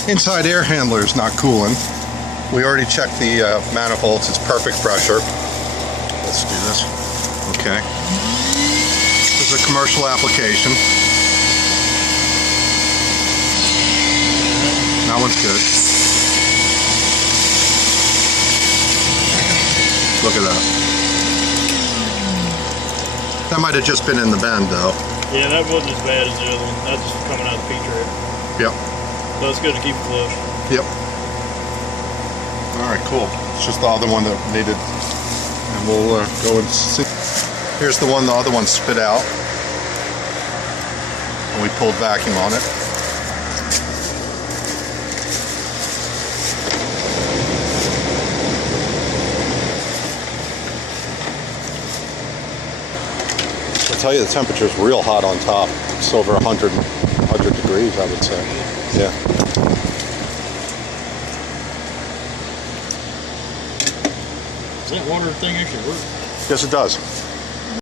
Inside air handler is not cooling. We already checked the manifolds. It's perfect pressure. Let's do this. Okay. This is a commercial application. That one's good. Look at that. That might have just been in the bend though. Yeah, that wasn't as bad as the other one. That's just coming out of the P-trap. Yep. So it's good to keep it flush. Yep. Alright, cool. It's just the other one that needed, and we'll go and see. Here's the one the other one spit out. And we pulled vacuum on it. I'll tell you, the temperature's real hot on top. It's over 100 degrees, I would say. Yeah. Does that water thing actually work? Yes, it does.